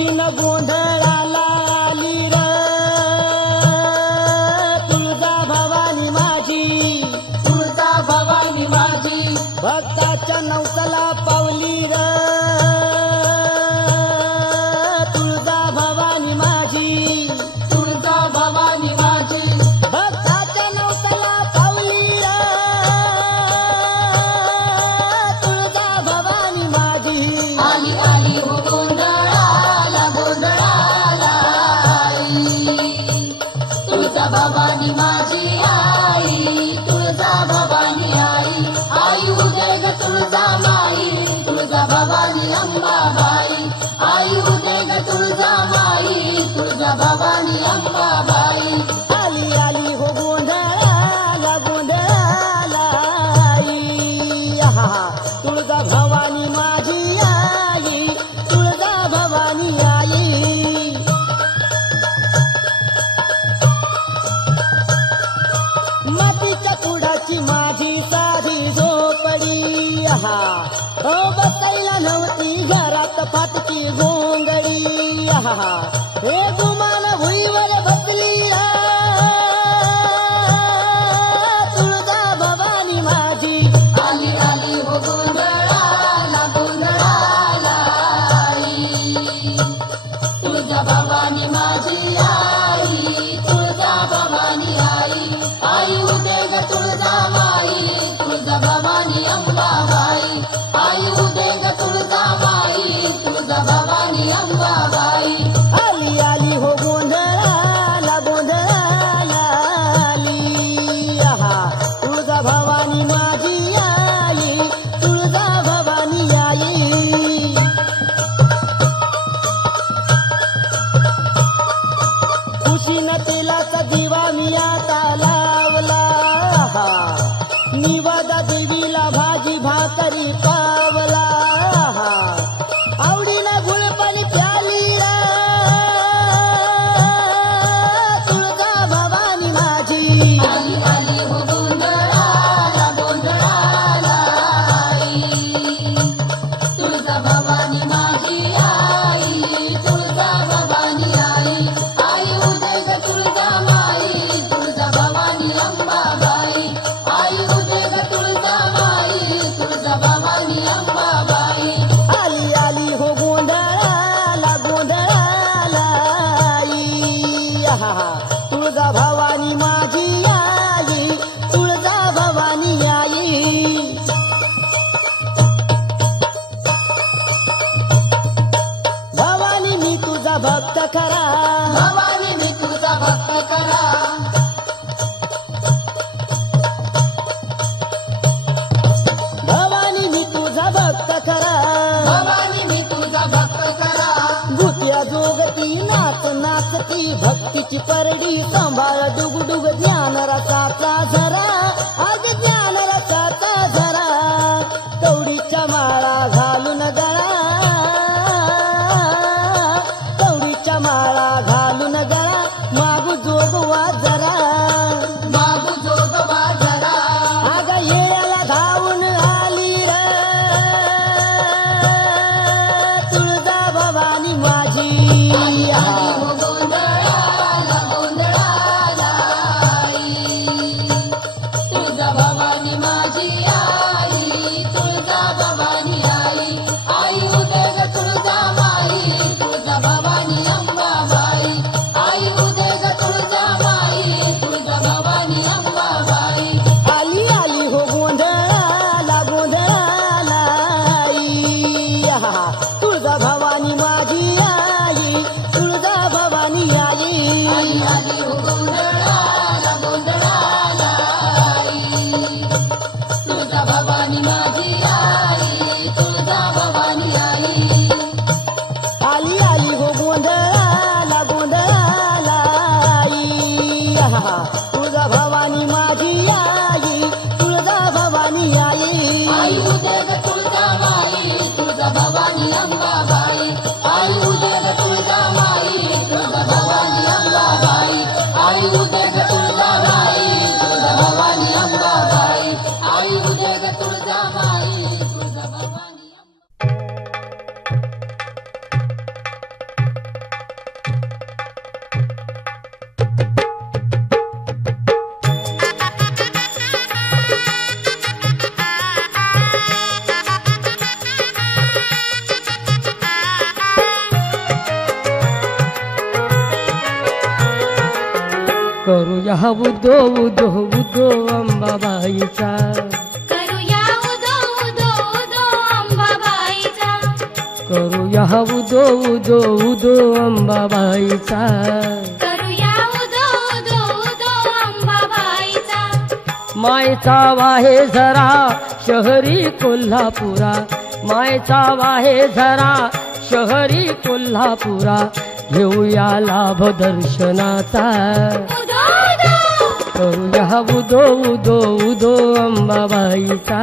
तुळशीन गोंधळाला आली र. तुळजा भवानी माझी. तुळजा भवानी माझी. भक्ताच्या नवसाला पावली र. হে তোমার निवादा देवीला भाजी भाकरी पा करा. भवानी मी तुझा भक्त करा. भवानी मी तुझा भक्त करा. भूतिया जोगती नाच नाचती भक्तीची परडी सांभाळ डुगडुग उदो उदो उदो अंबाबाईचा. करूया उदो उदो उदो अंबाबाईचा. करूया उदो उदो उदो अंबाबाईचा. करूया उदो उदो उदो अंबाबाईचा. मायचा वाहे झरा शहरी कोल्हापुरा. मायचा वाहे झरा शहरी कोल्हापुरा. घेऊया लाभ दर्शनाचा उदो उदो करूया उदो उदो उदो अंबाबाईचा